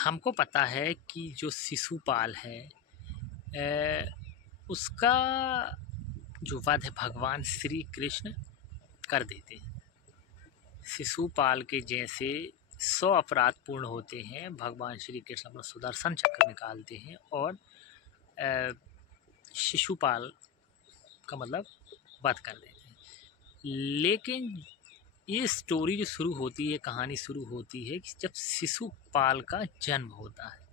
हमको पता है कि जो शिशुपाल है उसका जो वध है भगवान श्री कृष्ण कर देते हैं। शिशुपाल के जैसे 100 अपराध पूर्ण होते हैं, भगवान श्री कृष्ण अपना सुदर्शन चक्र निकालते हैं और शिशुपाल का मतलब वध कर देते हैं। लेकिन ये स्टोरी जो शुरू होती है, कहानी शुरू होती है कि जब शिशुपाल का जन्म होता है।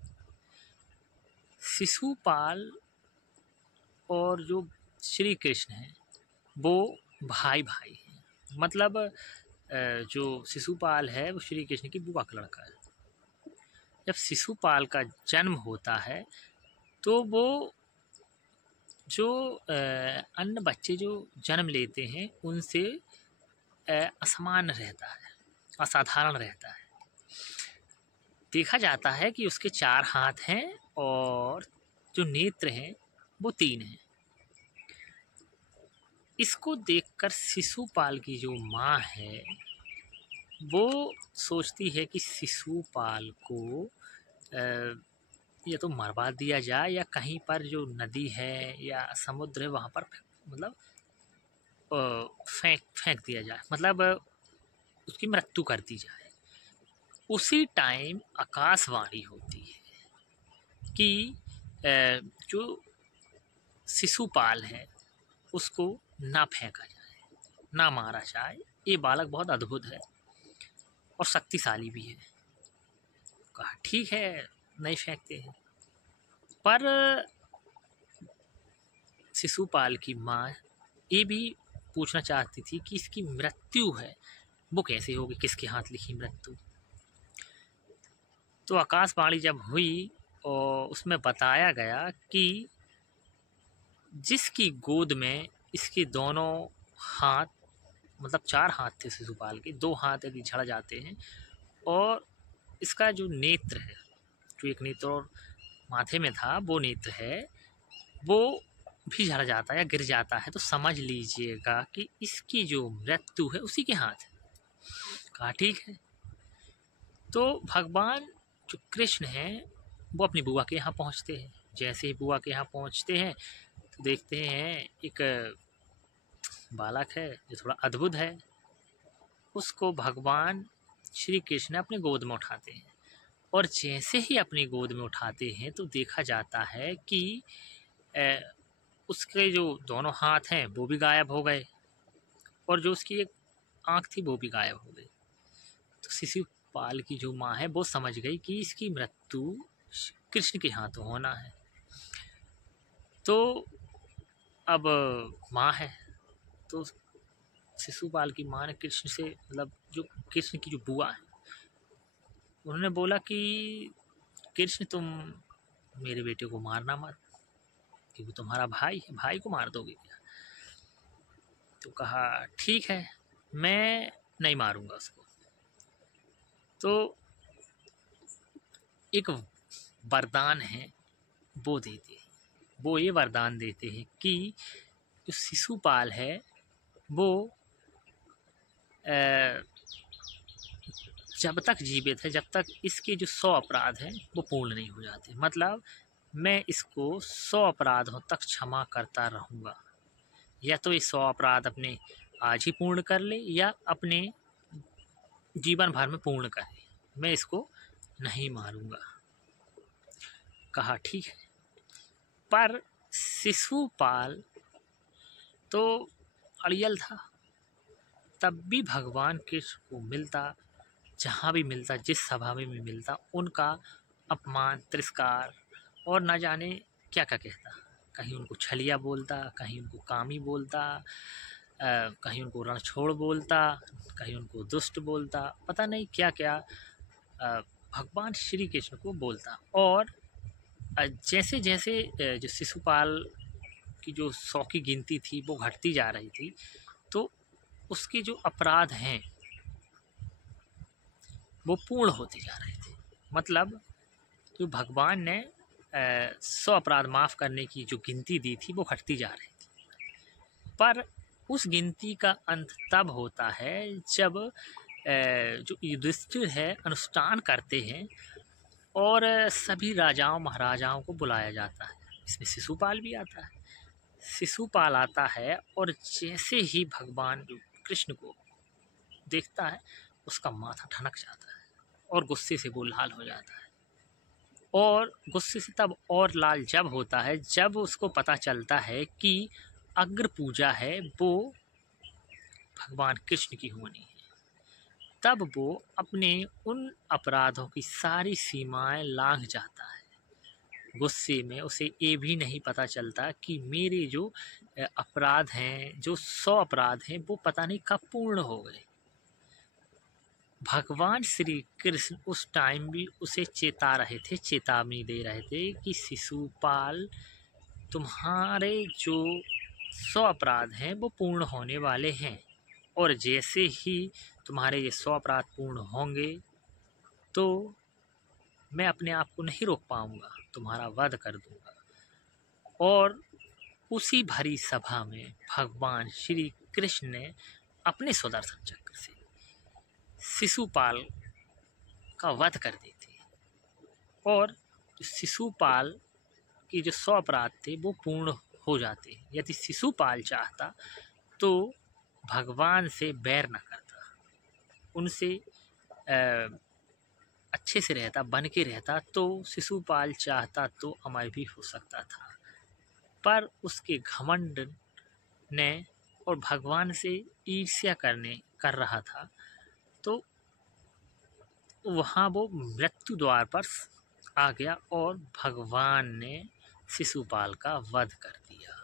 शिशुपाल और जो श्री कृष्ण हैं वो भाई भाई हैं। मतलब जो शिशुपाल है वो श्री कृष्ण की बुआ का लड़का है। जब शिशुपाल का जन्म होता है तो वो जो अन्य बच्चे जो जन्म लेते हैं उनसे असमान रहता है, असाधारण रहता है। देखा जाता है कि उसके 4 हाथ हैं और जो नेत्र हैं वो 3 हैं। इसको देखकर शिशुपाल की जो माँ है वो सोचती है कि शिशुपाल को या तो मरवा दिया जाए या कहीं पर जो नदी है या समुद्र है वहाँ पर मतलब फेंक दिया जाए, मतलब उसकी मृत्यु कर दी जाए। उसी टाइम आकाशवाणी होती है कि जो शिशुपाल है उसको ना फेंका जाए, ना मारा जाए। ये बालक बहुत अद्भुत है और शक्तिशाली भी है। कहा ठीक है, नहीं फेंकते हैं। पर शिशुपाल की माँ ये भी पूछना चाहती थी कि इसकी मृत्यु है वो कैसे होगी, किसके हाथ लिखी मृत्यु। तो आकाशवाणी जब हुई और उसमें बताया गया कि जिसकी गोद में इसके दोनों हाथ, मतलब 4 हाथ थे शिशुपाल के, 2 हाथ यदि झड़ जाते हैं और इसका जो नेत्र है, जो एक नेत्र और माथे में था वो नेत्र है, वो भी झड़ जाता है या गिर जाता है तो समझ लीजिएगा कि इसकी जो मृत्यु है उसी के हाथ है। कहा ठीक है। तो भगवान जो कृष्ण हैं वो अपनी बुआ के यहाँ पहुँचते हैं। जैसे ही बुआ के यहाँ पहुँचते हैं तो देखते हैं एक बालक है जो थोड़ा अद्भुत है। उसको भगवान श्री कृष्ण अपने गोद में उठाते हैं और जैसे ही अपनी गोद में उठाते हैं तो देखा जाता है कि उसके जो दोनों हाथ हैं वो भी गायब हो गए और जो उसकी एक आँख थी वो भी गायब हो गई। तो शिशुपाल की जो माँ है वो समझ गई कि इसकी मृत्यु कृष्ण के हाथों होना है। तो अब माँ है तो शिशुपाल की माँ ने कृष्ण से, मतलब जो कृष्ण की जो बुआ है, उन्होंने बोला कि कृष्ण तुम मेरे बेटे को मारना मत, क्योंकि तुम्हारा भाई है, भाई को मार दोगे क्या। तो कहा ठीक है, मैं नहीं मारूंगा उसको। तो एक वरदान है वो देते हैं, वो ये वरदान देते हैं कि जो शिशुपाल है वो जब तक जीवित है, जब तक इसके जो 100 अपराध हैं वो पूर्ण नहीं हो जाते, मतलब मैं इसको 100 अपराधों तक क्षमा करता रहूँगा। या तो ये 100 अपराध अपने आज ही पूर्ण कर ले या अपने जीवन भर में पूर्ण कर ले, मैं इसको नहीं मारूंगा। कहा ठीक है। पर शिशुपाल तो अड़ियल था, तब भी भगवान कृष्ण को मिलता, जहाँ भी मिलता, जिस सभा में भी मिलता, उनका अपमान, तिरस्कार और न जाने क्या क्या कहता। कहीं उनको छलिया बोलता, कहीं उनको कामी बोलता, कहीं उनको रणछोड़ बोलता, कहीं उनको दुष्ट बोलता, पता नहीं क्या क्या भगवान श्री कृष्ण को बोलता। और जैसे जैसे जो शिशुपाल की जो 100 की गिनती थी वो घटती जा रही थी तो उसके जो अपराध हैं वो पूर्ण होते जा रहे थे। मतलब जो भगवान ने 100 अपराध माफ़ करने की जो गिनती दी थी वो घटती जा रही थी। पर उस गिनती का अंत तब होता है जब जो युधिष्ठिर है अनुष्ठान करते हैं और सभी राजाओं महाराजाओं को बुलाया जाता है। इसमें शिशुपाल भी आता है। शिशुपाल आता है और जैसे ही भगवान कृष्ण को देखता है उसका माथा ठनक जाता है और गुस्से से वो लाल हो जाता है। और गुस्से से तब और लाल जब होता है जब उसको पता चलता है कि अग्र पूजा है वो भगवान कृष्ण की होनी है। तब वो अपने उन अपराधों की सारी सीमाएं लांघ जाता है। गुस्से में उसे ये भी नहीं पता चलता कि मेरे जो अपराध हैं, जो 100 अपराध हैं, वो पता नहीं कब पूर्ण हो गए। भगवान श्री कृष्ण उस टाइम भी उसे चेता रहे थे, चेतावनी दे रहे थे कि शिशुपाल, तुम्हारे जो 100 अपराध हैं वो पूर्ण होने वाले हैं, और जैसे ही तुम्हारे ये 100 अपराध पूर्ण होंगे तो मैं अपने आप को नहीं रोक पाऊंगा, तुम्हारा वध कर दूंगा। और उसी भरी सभा में भगवान श्री कृष्ण ने अपने सुदर्शन चक्र से शिशुपाल का वध कर देते और शिशुपाल की जो 100 अपराध थे वो पूर्ण हो जाते। यदि शिशुपाल चाहता तो भगवान से बैर न करता, उनसे अच्छे से रहता, बन के रहता, तो शिशुपाल चाहता तो अमर भी हो सकता था। पर उसके घमंड ने और भगवान से ईर्ष्या कर रहा था, तो वहाँ वो मृत्यु द्वार पर आ गया और भगवान ने शिशुपाल का वध कर दिया।